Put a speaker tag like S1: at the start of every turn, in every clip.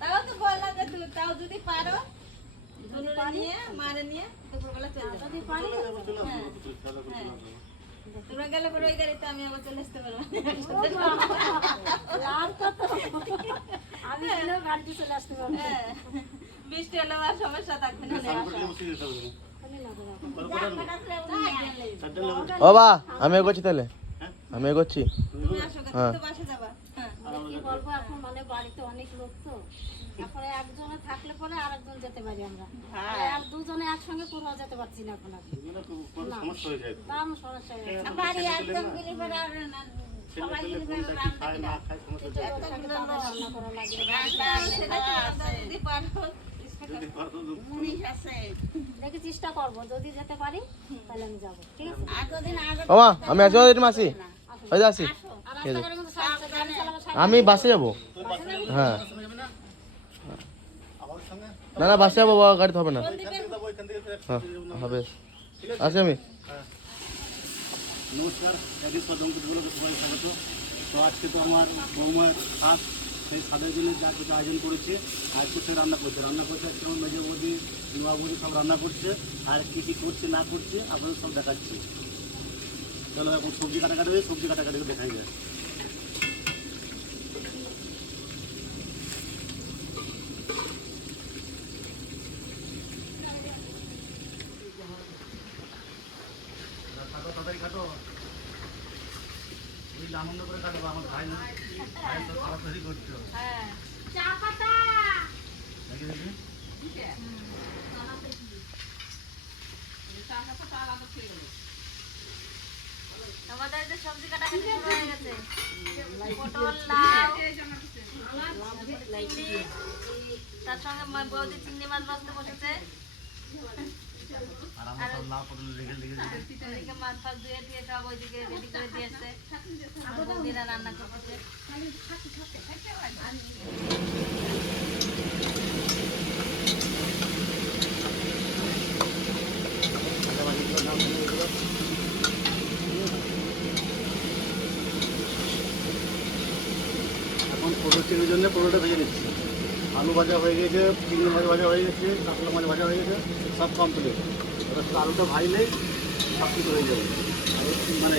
S1: তাও তো বললাম যে তুমি তাও যদি পারো নিয়ে মারে নিয়ে তোমরা গেলে পরে ওই গাড়িতে আমি আবার চলে আসতে পারব
S2: আমি চলে আসতে পারব।
S1: বৃষ্টি হলে সমস্যা
S3: আমি তাহলে আমি এগোচ্ছি?
S1: তুমি আসো গা, তুমি তো বাসে যাবা। হ্যাঁ।
S2: কি বলব এখন বাড়িতে অনেক লোক তো। এখন একজনে থাকলে পরে আরেকজন যেতে পারি আমরা। আর দুজনে একসঙ্গে কোথাও যেতে পারছি না এখন আর। দাম সমস্যা গেছে।
S1: বাড়ি একদম গেলে পরে আর না সবাই গেলে পরে রান্না কিনা একদম
S2: রান্না করা লাগে।
S1: সেটাই তো কথা, যদি পারো মুনিশ আছে।
S2: দেখে চেষ্টা করব। যদি যেতে পারি তাহলে আমি যাব। ঠিক আছে?
S1: এতদিন আগে
S3: ও মা আমি আছি মাসি। ওই আসি। আমি বাসে যাব। হ্যাঁ। না না বাসে যাব বাবা, গাড়িতে হবে না। হ্যাঁ হবে। আসি আমি।
S4: নমস্কার তো আজকে তো আমার সেই সাদের জন্য যা কিছু আয়োজন করেছে আর কিছু রান্না করছে? রান্না করছে বৌদি বৌদি সব রান্না করছে আর কী কী করছে না করছে আপনাদের সব চলো এখন সবজি কাটাকাটি হয়ে সবজি কাটাকাটি দেখাই যায়। খাটো তাড়াতাড়ি খাটো। ওই আনন্দ করে কাটো আমার ভাই না। ভাই তো তাড়াতাড়ি করছ। দেখি দেখি।
S1: আমাদের যে সবজি কাটাকাটি শুরু হয়ে গেছে। পটল লাউ চিংড়ি তার সঙ্গে বৌদি চিংড়ি মাছ ভাজতে বসেছে। মাছ ফাছ ধুয়ে দিয়ে সব ওইদিকে রেডি করে দিয়েছে বৌদিরা রান্না করছে
S4: এখন পটল পনেরোটা ভেজে নিচ্ছি। আলু ভাজা হয়ে গেছে চিংড়ি মাছ ভাজা হয়ে গেছে কাঁকড়া মাছ ভাজা হয়ে গেছে সব কমপ্লিট এবার আলুটা ভাজলেই সব কিছু হয়ে যাবে। মানে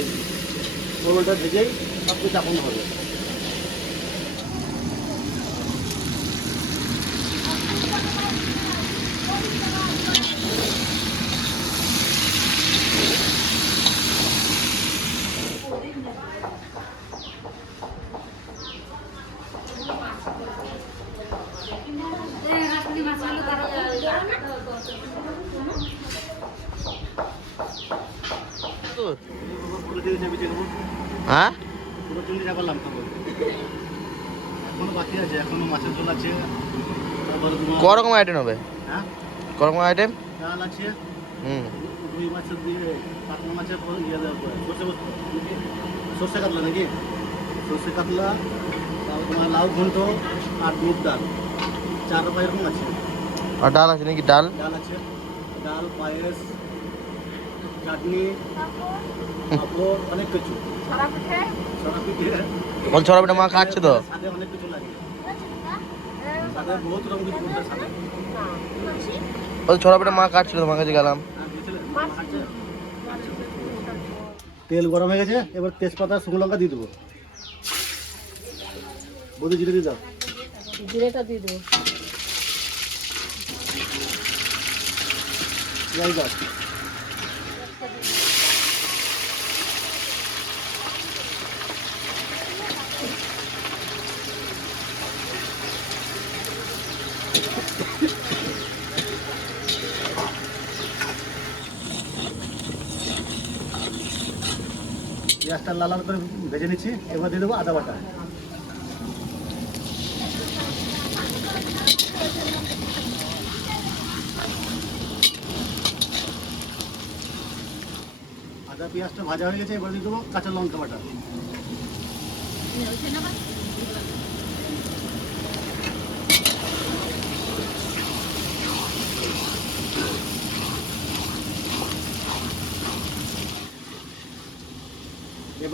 S4: পনেরোটা ভেজেই সব কিছু চাপানো হবে পুরো চিংড়ি চাপিয়ে দেবো
S3: হ্যাঁ
S4: পুরো চিংড়ি চাপালাম তো এখনও বাকি আছে এখনও মাছের ঝোল আছে।
S3: ক রকম আইটেম হবে?
S4: হ্যাঁ?
S3: ক রকম আইটেম
S4: ডাল আছে
S3: হুম।
S4: রুই মাছের দিয়ে মাছের পর ইয়ে দেওয়ার পরে সর্ষে। সর্ষে কাতলা নাকি? সর্ষে কাতলা তারপর তোমার লাউ ঘন্ট আর দুধ ডাল। চার রকম এরকম আছে।
S3: আর ডাল আছে নাকি? ডাল?
S4: ডাল আছে। ডাল পায়েস চাটনি পাঁপড়। অনেক কিছু। সারা পিঠে।
S3: বল ছড়াটা মা খাচ্ছে তো। বল ছড়াটা মা কাটছিল তোমার কাছে গেলাম?
S4: তেল গরম হয়ে গেছে এবার তেজপাতা শুকনো লঙ্কা দিয়ে দেবো। বৌদি জিরে দিয়ে দাও।
S2: জিরেটা দিয়ে দেবো।
S4: পেঁয়াজটা লাল লাল করে ভেজে নিচ্ছি, এবার দিয়ে দেবো আদা বাটা। আদা পেঁয়াজটা ভাজা হয়ে গেছে, এবার দিয়ে দেবো কাঁচা লঙ্কা বাটা।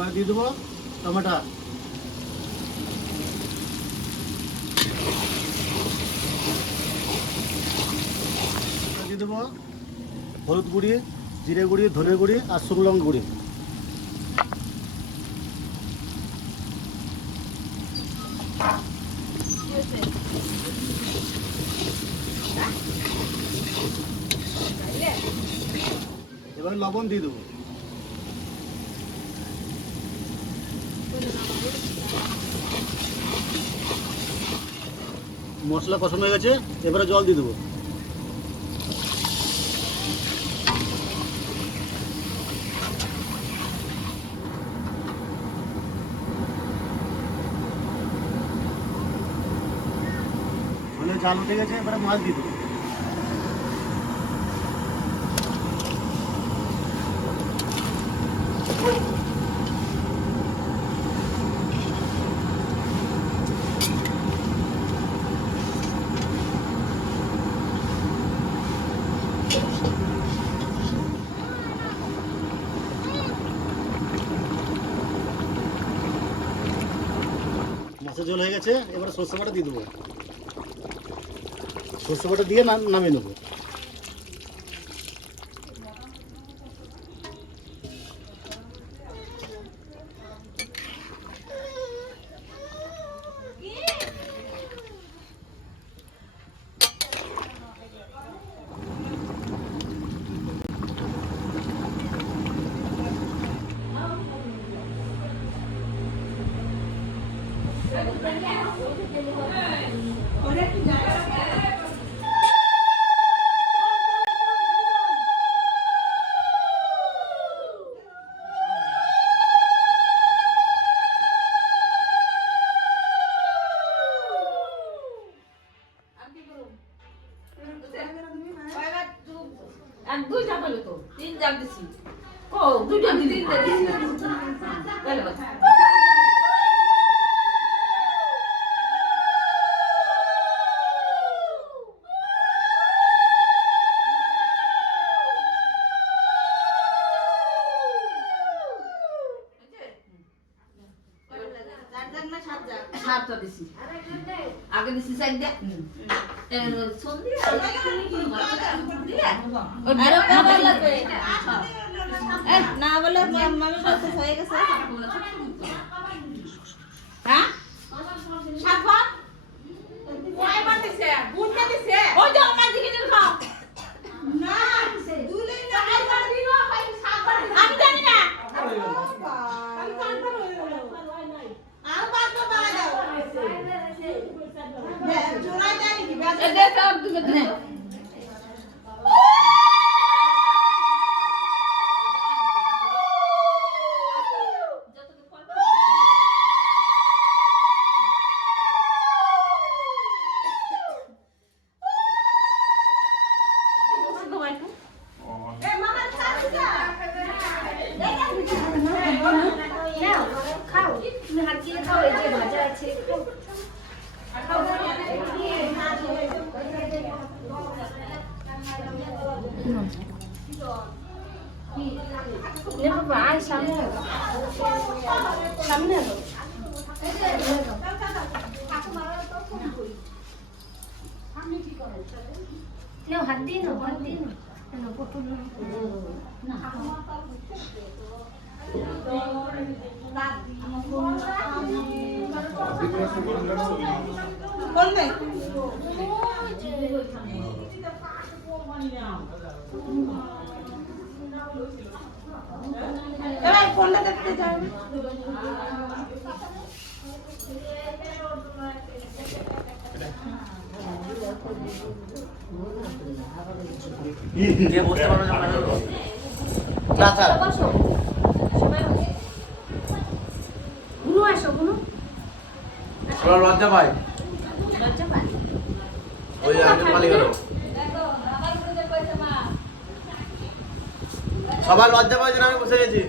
S4: এবার দিয়ে দেবো টমেটো। দিয়ে দেবো হলুদ গুঁড়ি, জিরে গুঁড়ি, ধনে গুঁড়ি আর শুকনো লঙ্কা গুঁড়ি। এবারে লবণ দিয়ে দেবো। মশলা কষানো হয়ে গেছে, এবারে জল দিয়ে দেবো। মানে জাল উঠে গেছে, এবারে মাছ দিয়ে দেবো। ঝোল হয়ে গেছে এবার সর্ষে বাটা দিয়ে দেবো। সর্ষে বাটা দিয়ে নাম- নামিয়ে নেব।
S5: এক দুই চাপ হলো তো তিন চাপ দিছি ও দুটো দিদি গেল সাতটা দিছি আগে দিছি সাইড দে না বলে মামি বলতে হয়ে গেছে হ্যাঁ সাতবার কয়বার দিছে গুনতে দিছে ওই যে আমার দিকে খাও না
S2: তুমি হাত দিয়ে খাও এই যে ভাজা আছে আয় সামনে এলো। সামনে এলো। নাও, হাত দিয়ে নাও হাত দিয়ে নাও নাও, পটল নাও।
S5: বলবে এবার কোনটা দেখতে চাই।
S3: কে বসতে পারবে না? না স্যার
S2: বসো সবাই বসো গুনু আসো গুনু
S3: ওরা
S2: লজ্জা পায়?
S3: ওই একজন পালিয়ে গেল। সবাই লজ্জা পায় যে আমি বসে গেছি।